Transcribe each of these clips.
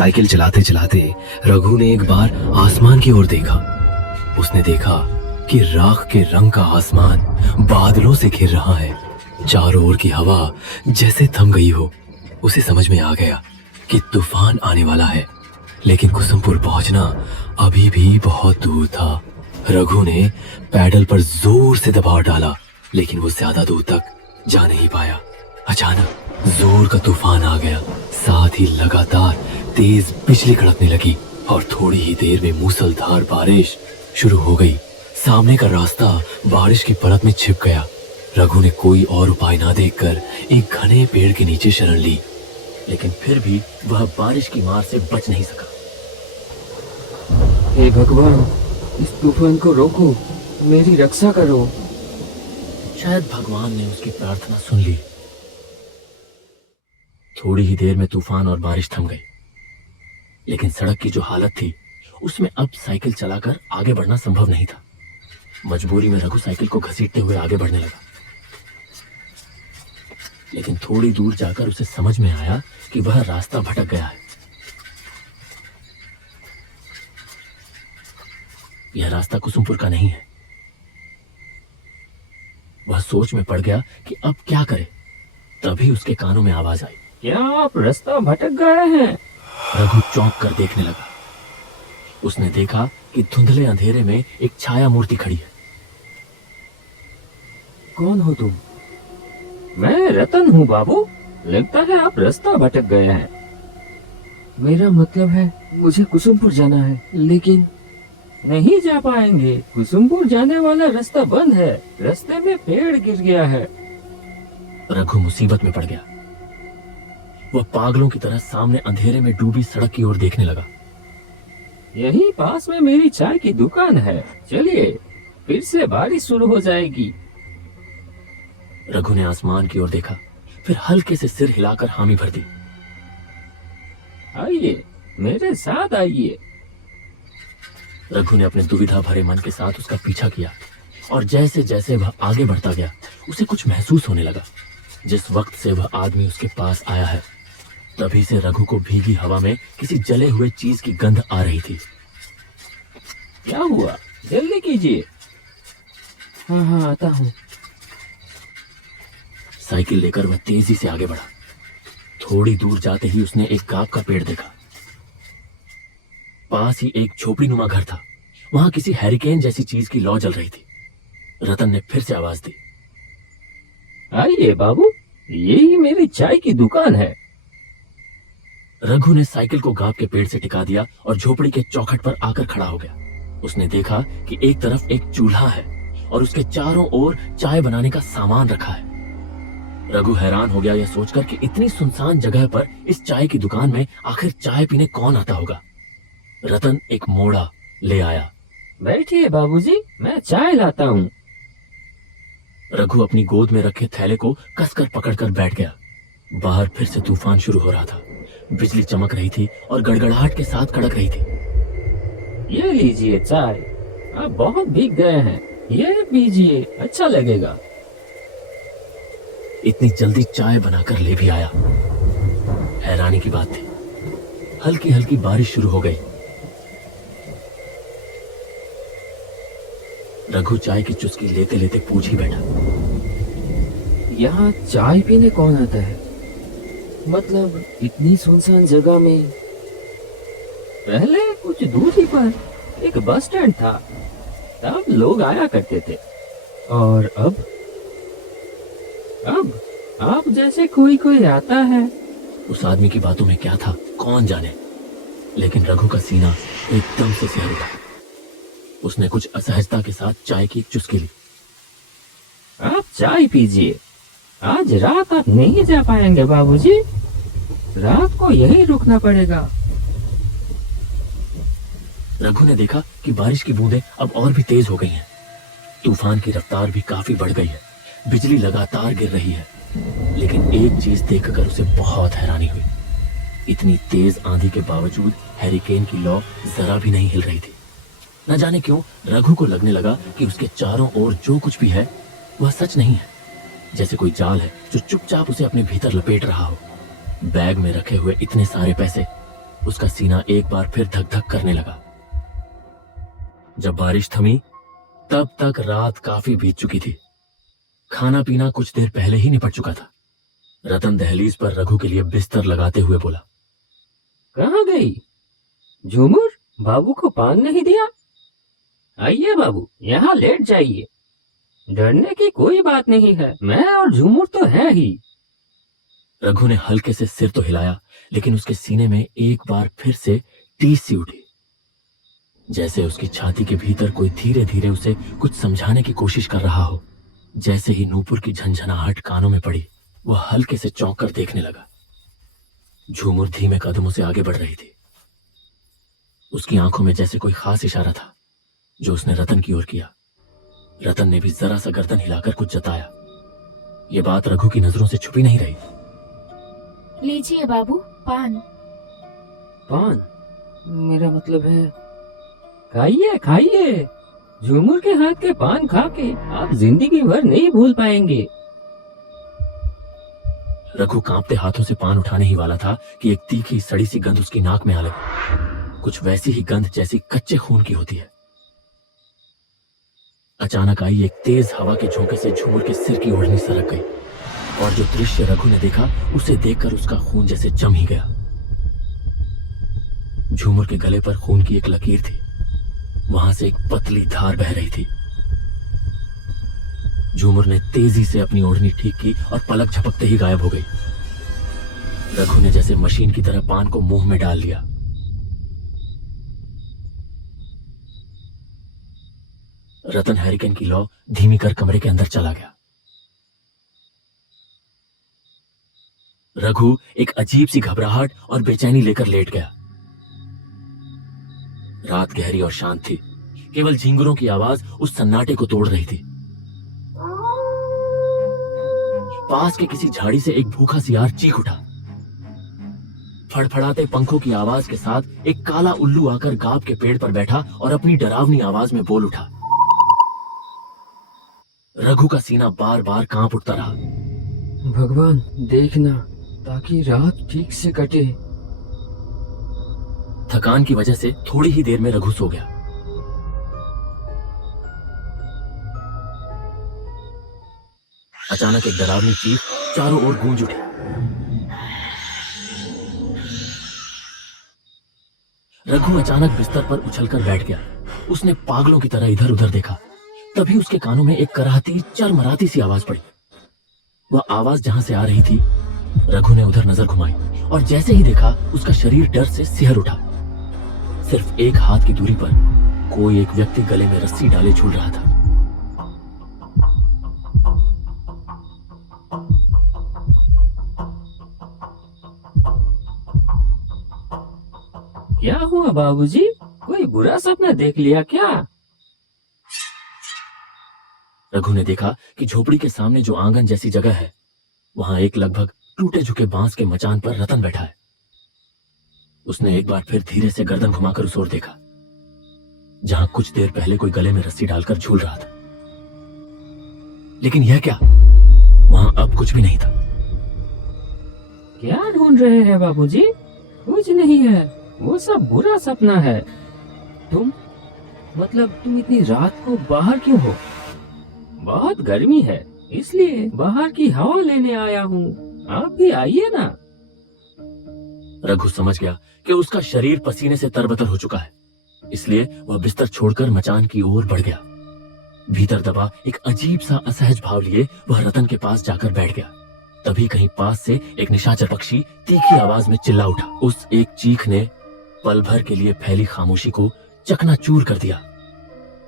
Cycle चलाते चलाते रघु ने एक बार आसमान की ओर देखा। उसने देखा कि राख के रंग का आसमान बादलों से घिर रहा है। चारों ओर की हवा जैसे थम गई हो। उसे समझ में आ गया कि तूफान आने वाला है, लेकिन कुसुमपुर पहुंचना अभी भी बहुत दूर था। रघु ने पैडल पर जोर से दबाव डाला, लेकिन वो ज्यादा दूर तक जा नहीं पाया। अचानक जोर का तूफान आ गया, साथ ही लगातार तेज बिजली कड़कने लगी और थोड़ी ही देर में मूसलधार बारिश शुरू हो गई। सामने का रास्ता बारिश की परत में छिप गया। रघु ने कोई और उपाय ना देखकर एक घने पेड़ के नीचे शरण ली, लेकिन फिर भी वह बारिश की मार से बच नहीं सका। हे भगवान, इस तूफान को रोको, मेरी रक्षा करो। शायद भगवान ने उसकी प्रार्थना सुन ली। थोड़ी ही देर में तूफान और बारिश थम गई, लेकिन सड़क की जो हालत थी उसमें अब साइकिल चलाकर आगे बढ़ना संभव नहीं था। मजबूरी में रघु साइकिल को घसीटते हुए आगे बढ़ने लगा, लेकिन थोड़ी दूर जाकर उसे समझ में आया कि वह रास्ता भटक गया है। यह रास्ता कुसुमपुर का नहीं है। वह सोच में पड़ गया कि अब क्या करे। तभी उसके कानों में आवाज आई, क्या आप रास्ता भटक गए हैं? रघु चौंक कर देखने लगा। उसने देखा कि धुंधले अंधेरे में एक छाया मूर्ति खड़ी है। कौन हो तुम? मैं रतन हूँ बाबू। लगता है आप रास्ता भटक गए हैं। मेरा मतलब है मुझे कुसुमपुर जाना है, लेकिन नहीं जा पाएंगे। कुसुमपुर जाने वाला रास्ता बंद है। रास्ते में पेड़ गिर गया है। रघु मुसीबत में पड़ गया। वह पागलों की तरह सामने अंधेरे में डूबी सड़क की ओर देखने लगा। यही पास में मेरी चाय की दुकान है, चलिए, फिर से बारिश शुरू हो जाएगी। रघु ने आसमान की ओर देखा, फिर हल्के से सिर हिलाकर हामी भर दी। आइए, मेरे साथ आइए। रघु ने अपने दुविधा भरे मन के साथ उसका पीछा किया, और जैसे जैसे वह आगे बढ़ता गया उसे कुछ महसूस होने लगा। जिस वक्त से वह आदमी उसके पास आया है, तभी से रघु को भीगी हवा में किसी जले हुए चीज की गंध आ रही थी। क्या हुआ? जल्दी कीजिए। हाँ हाँ, आता हूँ। साइकिल लेकर वह तेजी से आगे बढ़ा। थोड़ी दूर जाते ही उसने एक गाव का पेड़ देखा। पास ही एक झोपड़ीनुमा घर था। वहां किसी हैरिकेन जैसी चीज की लौ जल रही थी। रतन ने फिर से आवाज दी, आइए बाबू, यही मेरी चाय की दुकान है। रघु ने साइकिल को गांव के पेड़ से टिका दिया और झोपड़ी के चौखट पर आकर खड़ा हो गया। उसने देखा कि एक तरफ एक चूल्हा है और उसके चारों ओर चाय बनाने का सामान रखा है। रघु हैरान हो गया यह सोचकर कि इतनी सुनसान जगह पर इस चाय की दुकान में आखिर चाय पीने कौन आता होगा। रतन एक मोड़ा ले आया। बैठिए बाबूजी, मैं चाय लाता हूँ। रघु अपनी गोद में रखे थैले को कसकर पकड़कर बैठ गया। बाहर फिर से तूफान शुरू हो रहा था। बिजली चमक रही थी और गड़गड़ाहट के साथ कड़क रही थी। ये लीजिए चाय, आप बहुत भीग गए हैं, ये पीजिए, अच्छा लगेगा। इतनी जल्दी चाय बनाकर ले भी आया। हैरानी की बात थी, हल्की हल्की बारिश शुरू हो गई। रघु चाय की चुस्की लेते लेते पूछ ही बैठा, यहाँ चाय पीने कौन आता है? मतलब इतनी सुनसान जगह में? पहले कुछ दूर ही पर एक बस स्टैंड था, तब लोग आया करते थे। और अब आप जैसे कोई कोई आता है। उस आदमी की बातों में क्या था कौन जाने, लेकिन रघु का सीना एकदम से सिहर उठा। उसने कुछ असहजता के साथ चाय की एक चुस्की ली। आप चाय पीजिए, आज रात आप नहीं जा पाएंगे बाबूजी, रात को यहीं रुकना पड़ेगा। रघु ने देखा कि बारिश की बूंदें अब और भी तेज हो गई हैं। तूफान की रफ्तार भी काफी बढ़ गई है। बिजली लगातार गिर रही है, लेकिन एक चीज देखकर उसे बहुत हैरानी हुई। इतनी तेज आंधी के बावजूद हैरिकेन की लौ जरा भी नहीं हिल रही थी। न जाने क्यों रघु को लगने लगा कि उसके चारों ओर जो कुछ भी है वह सच नहीं है, जैसे कोई जाल है जो चुपचाप उसे अपने भीतर लपेट रहा हो। बैग में रखे हुए इतने सारे पैसे, उसका सीना एक बार फिर धक धक करने लगा। जब बारिश थमी तब तक रात काफी बीत चुकी थी। खाना पीना कुछ देर पहले ही निपट चुका था। रतन दहलीज पर रघु के लिए बिस्तर लगाते हुए बोला, कहाँ गई झूमर? बाबू को पान नहीं दिया? आइए बाबू, यहाँ लेट जाइए। डरने की कोई बात नहीं है, मैं और झूमर तो है ही। रघु ने हल्के से सिर तो हिलाया, लेकिन उसके सीने में एक बार फिर से टीस सी उठी, जैसे उसकी छाती के भीतर कोई धीरे धीरे उसे कुछ समझाने की कोशिश कर रहा हो। जैसे ही नूपुर की झंझनाहट कानों में पड़ी, वह हल्के से चौंक कर देखने लगा। झूमर धीमे कदमों से आगे बढ़ रही थी। उसकी आंखों में जैसे कोई खास इशारा था जो उसने रतन की ओर किया। रतन ने भी जरा सा गर्दन हिलाकर कुछ जताया। यह बात रघु की नजरों से छुपी नहीं रही। लीजिए बाबू, पान। पान? मेरा मतलब है खाइए खाइए। झूमर के हाथ के पान खा के आप जिंदगी भर नहीं भूल पाएंगे। रघु कांपते हाथों से पान उठाने ही वाला था कि एक तीखी सड़ी सी गंध उसकी नाक में आ लगी। कुछ वैसी ही गंध जैसी कच्चे खून की होती है। अचानक आई एक तेज हवा के झोंके से झूमर के सिर की ओढ़नी सरक गई, और जो दृश्य रघु ने देखा उसे देखकर उसका खून जैसे जम ही गया। झूमर के गले पर खून की एक लकीर थी, वहां से एक पतली धार बह रही थी। झूमर ने तेजी से अपनी ओढ़नी ठीक की और पलक झपकते ही गायब हो गई। रघु ने जैसे मशीन की तरह पान को मुंह में डाल लिया। रतन हैरिकेन की लौ धीमी कर कमरे के अंदर चला गया। रघु एक अजीब सी घबराहट और बेचैनी लेकर लेट गया। रात गहरी और शांत थी। केवल झिंगुरों की आवाज उस सन्नाटे को तोड़ रही थी। पास के किसी झाड़ी से एक भूखा सियार चीख उठा। फड़फड़ाते पंखों की आवाज के साथ एक काला उल्लू आकर गाब के पेड़ पर बैठा और अपनी डरावनी आवाज में बोल उठा। रघु का सीना बार बार कांप उठता रहा। भगवान देखना, ताकि रात ठीक से कटे। थकान की वजह से थोड़ी ही देर में रघु सो गया। अचानक एक डरावनी चीख चारों ओर गूंज उठी। रघु अचानक बिस्तर पर उछलकर बैठ गया। उसने पागलों की तरह इधर उधर देखा। तभी उसके कानों में एक कराहती चरमराती सी आवाज पड़ी। वह आवाज जहां से आ रही थी, रघु ने उधर नजर घुमाई और जैसे ही देखा उसका शरीर डर से सिहर उठा। सिर्फ एक हाथ की दूरी पर कोई एक व्यक्ति गले में रस्सी डाले झूल रहा था। क्या हुआ बाबूजी? कोई बुरा सपना देख लिया क्या? रघु ने देखा कि झोपड़ी के सामने जो आंगन जैसी जगह है, वहां एक लगभग टूटे झुके बांस के मचान पर रतन बैठा है। उसने एक बार फिर धीरे से गर्दन घुमाकर उस ओर देखा, जहां कुछ देर पहले कोई गले में रस्सी डालकर झूल रहा था। लेकिन यह क्या? वहां अब कुछ भी नहीं था। क्या ढूंढ रहे हैं बाबूजी? कुछ नहीं है, वो सब बुरा सपना है। तुम इतनी रात को बाहर क्यों हो? बहुत गर्मी है, इसलिए बाहर की हवा लेने आया हूँ। आप भी आइए ना। रघु समझ गया कि उसका शरीर पसीने से तरबतर हो चुका है, इसलिए वह बिस्तर छोड़कर मचान की ओर बढ़ गया। भीतर दबा एक अजीब सा असहज भाव लिए वह रतन के पास जाकर बैठ गया। तभी कहीं पास से एक निशाचर पक्षी तीखी आवाज में चिल्ला उठा। उस एक चीख ने पल भर के लिए फैली खामोशी को चकनाचूर कर दिया।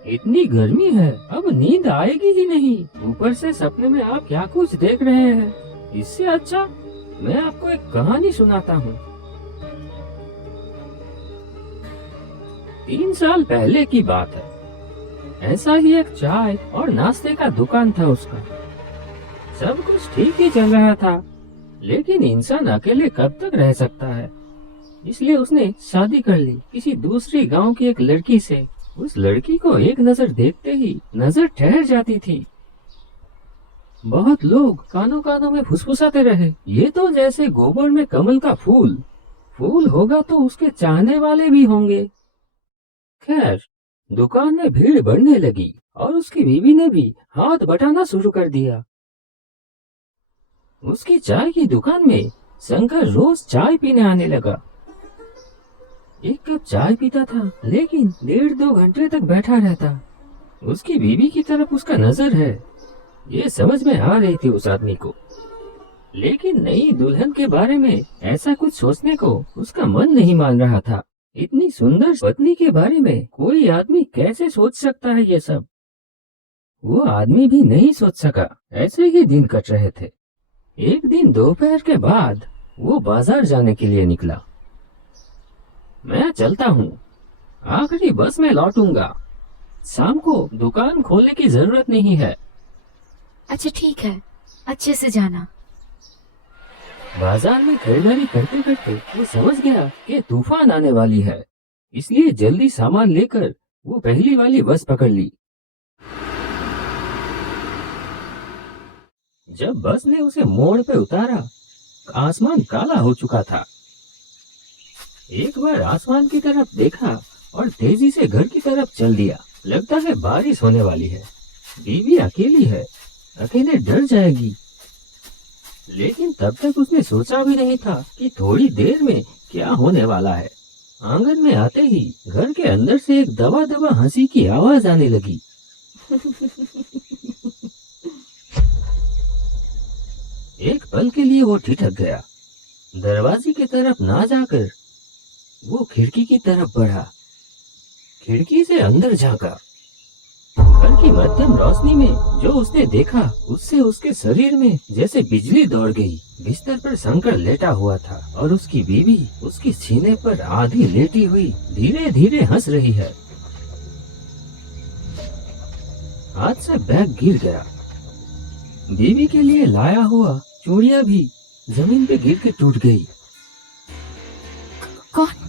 इतनी गर्मी है, अब नींद आएगी ही नहीं। ऊपर से सपने में आप क्या कुछ देख रहे हैं। इससे अच्छा मैं आपको एक कहानी सुनाता हूँ। 3 साल पहले की बात है। ऐसा ही एक चाय और नाश्ते का दुकान था उसका। सब कुछ ठीक ही चल रहा था, लेकिन इंसान अकेले कब तक रह सकता है, इसलिए उसने शादी कर ली किसी दूसरी गांव की एक लड़की से। उस लड़की को एक नजर देखते ही नजर ठहर जाती थी। बहुत लोग कानों कानों में फुसफुसाते रहे, ये तो जैसे गोबर में कमल का फूल फूल होगा तो उसके चाहने वाले भी होंगे। खैर, दुकान में भीड़ बढ़ने लगी और उसकी बीवी ने भी हाथ बटाना शुरू कर दिया। उसकी चाय की दुकान में शंकर रोज चाय पीने आने लगा। एक कप चाय पीता था, लेकिन 1.5-2 घंटे तक बैठा रहता। उसकी बीवी की तरफ उसका नजर है, ये समझ में आ रही थी उस आदमी को, लेकिन नई दुल्हन के बारे में ऐसा कुछ सोचने को उसका मन नहीं मान रहा था। इतनी सुंदर पत्नी के बारे में कोई आदमी कैसे सोच सकता है ये सब? वो आदमी भी नहीं सोच सका। ऐसे ही दिन कट रहे थे। एक दिन दोपहर के बाद वो बाजार जाने के लिए निकला। मैं चलता हूँ, आखिरी बस में लौटूंगा। शाम को दुकान खोलने की जरूरत नहीं है। अच्छा ठीक है, अच्छे से जाना। बाजार में खरीदारी करते करते वो समझ गया कि तूफान आने वाली है, इसलिए जल्दी सामान लेकर वो पहली वाली बस पकड़ ली। जब बस ने उसे मोड़ पे उतारा, आसमान काला हो चुका था। एक बार आसमान की तरफ देखा और तेजी से घर की तरफ चल दिया। लगता है बारिश होने वाली है। बीवी अकेली है, अकेले डर जाएगी। लेकिन तब तक उसने सोचा भी नहीं था कि थोड़ी देर में क्या होने वाला है। आंगन में आते ही घर के अंदर से एक दबा दबा हंसी की आवाज आने लगी। एक पल के लिए वो ठिठक गया। दरवाजे की तरफ ना जाकर वो खिड़की की तरफ बढ़ा। खिड़की से अंदर झांका। घर की मध्यम रोशनी में जो उसने देखा, उससे उसके शरीर में जैसे बिजली दौड़ गई। बिस्तर पर शंकर लेटा हुआ था और उसकी बीवी उसकी सीने पर आधी लेटी हुई धीरे धीरे हंस रही है। हाथ से बैग गिर गया। बीवी के लिए लाया हुआ चूड़ियां भी जमीन पे गिर के टूट गई। कौन?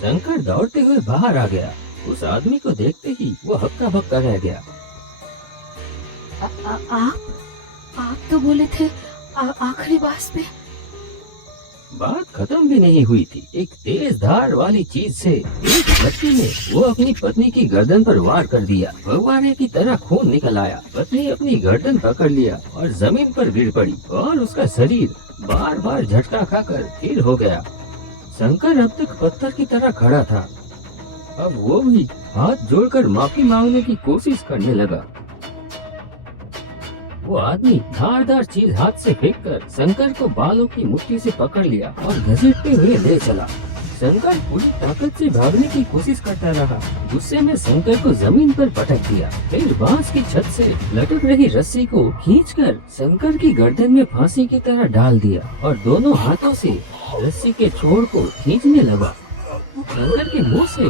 शंकर दौड़ते हुए बाहर आ गया। उस आदमी को देखते ही वो हक्का बक्का रह गया। आप तो बोले थे आखिरी बास में। बात खत्म भी नहीं हुई थी। एक तेज धार वाली चीज से एक झटके में वो अपनी पत्नी की गर्दन पर वार कर दिया। फव्वारे की तरह खून निकल आया। पत्नी अपनी गर्दन पकड़ लिया और जमीन पर गिर पड़ी और उसका शरीर बार बार झटका खाकर फिर हो गया। शंकर अब तक पत्थर की तरह खड़ा था। अब वो भी हाथ जोड़कर माफी मांगने की कोशिश करने लगा। वो आदमी धारदार चीज हाथ से फेंककर शंकर को बालों की मुट्ठी से पकड़ लिया और घसीटते हुए ले चला। शंकर पूरी ताकत से भागने की कोशिश करता रहा। गुस्से में शंकर को जमीन पर पटक दिया। फिर बांस की छत से लटक रही रस्सी को खींचकर शंकर की गर्दन में फांसी की तरह डाल दिया और दोनों हाथों से रस्सी के छोर को खींचने लगा। शंकर के मुंह से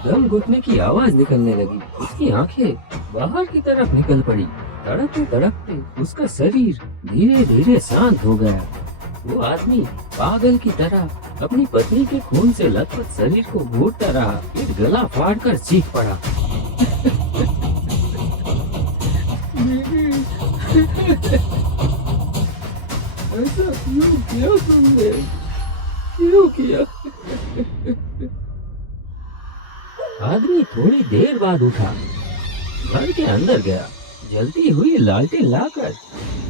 दम घुटने की आवाज निकलने लगी। उसकी आंखें बाहर की तरफ निकल पड़ी। तड़पते तड़पते उसका शरीर धीरे धीरे शांत हो गया। वो आदमी पागल की तरह अपनी पत्नी के खून से लथपथ शरीर को घूटता रहा। फिर गला फाड़कर चीख पड़ा। ऐसा क्यों किया तुमने? क्यों किया? आदमी थोड़ी देर बाद उठा, घर के अंदर गया, जलती हुई लालटेन लाकर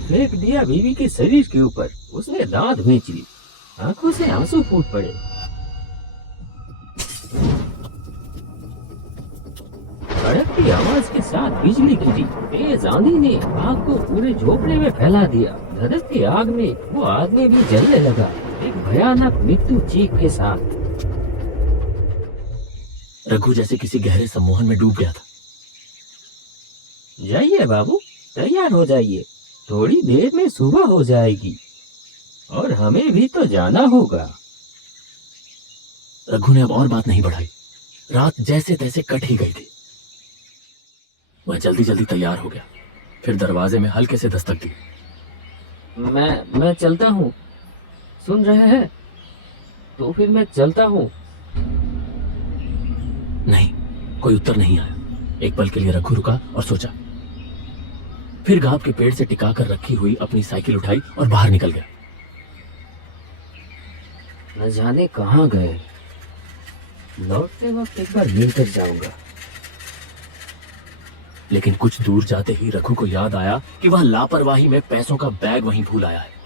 फेंक दिया बीवी के शरीर के ऊपर। उसने दांत भींच ली, आंखों से आंसू फूट पड़े। कड़कती आवाज के साथ बिजली गिरी। तेज आंधी ने आग को पूरे झोपड़े में फैला दिया। धधकती आग में वो आदमी भी जलने लगा, एक भयानक मृत्यु चीख के साथ। रघु जैसे किसी गहरे सम्मोहन में डूब गया था। जाइए बाबू, तैयार हो जाइए, थोड़ी देर में सुबह हो जाएगी और हमें भी तो जाना होगा। रघु ने अब और बात नहीं बढ़ाई। रात जैसे तैसे कट ही गई थी। वह जल्दी जल्दी तैयार हो गया, फिर दरवाजे में हल्के से दस्तक दी। मैं चलता हूँ, सुन रहे हैं? तो फिर मैं चलता हूँ। नहीं, कोई उत्तर नहीं आया। एक पल के लिए रघु रुका और सोचा, फिर गांव के पेड़ से टिका कर रखी हुई अपनी साइकिल उठाई और बाहर निकल गया। न जाने कहाँ गए। लौटते वक्त एक बार मिल कर जाऊंगा। लेकिन कुछ दूर जाते ही रघु को याद आया कि वह लापरवाही में पैसों का बैग वहीं भूल आया है।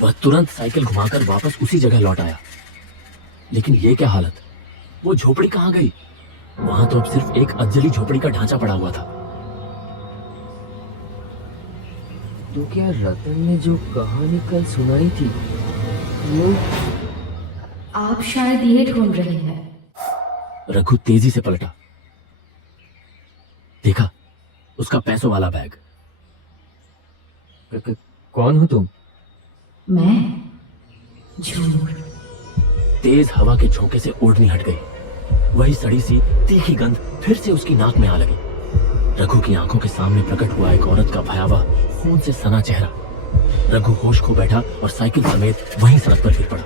वह तुरंत साइकिल घुमाकर वापस उसी जगह लौट आया। लेकिन ये क्या हालत, वो झोपड़ी कहाँ गई? वहां तो अब सिर्फ एक अज्जली झोपड़ी का ढांचा पड़ा हुआ था। तो क्या रतन ने जो कहानी कल सुनाई थी वो? आप शायद ये ढूंढ रहे हैं। रघु तेजी से पलटा, देखा उसका पैसों वाला बैग। कौन हो तुम? मैं झूठ। तेज हवा के झोंके से ओढ़नी हट गई। वही सड़ी सी तीखी गंध फिर से उसकी नाक में आ लगी। रघु की आंखों के सामने प्रकट हुआ एक औरत का भयावह खून से सना चेहरा। रघु होश खो बैठा और साइकिल समेत वहीं सड़क पर गिर पड़ा।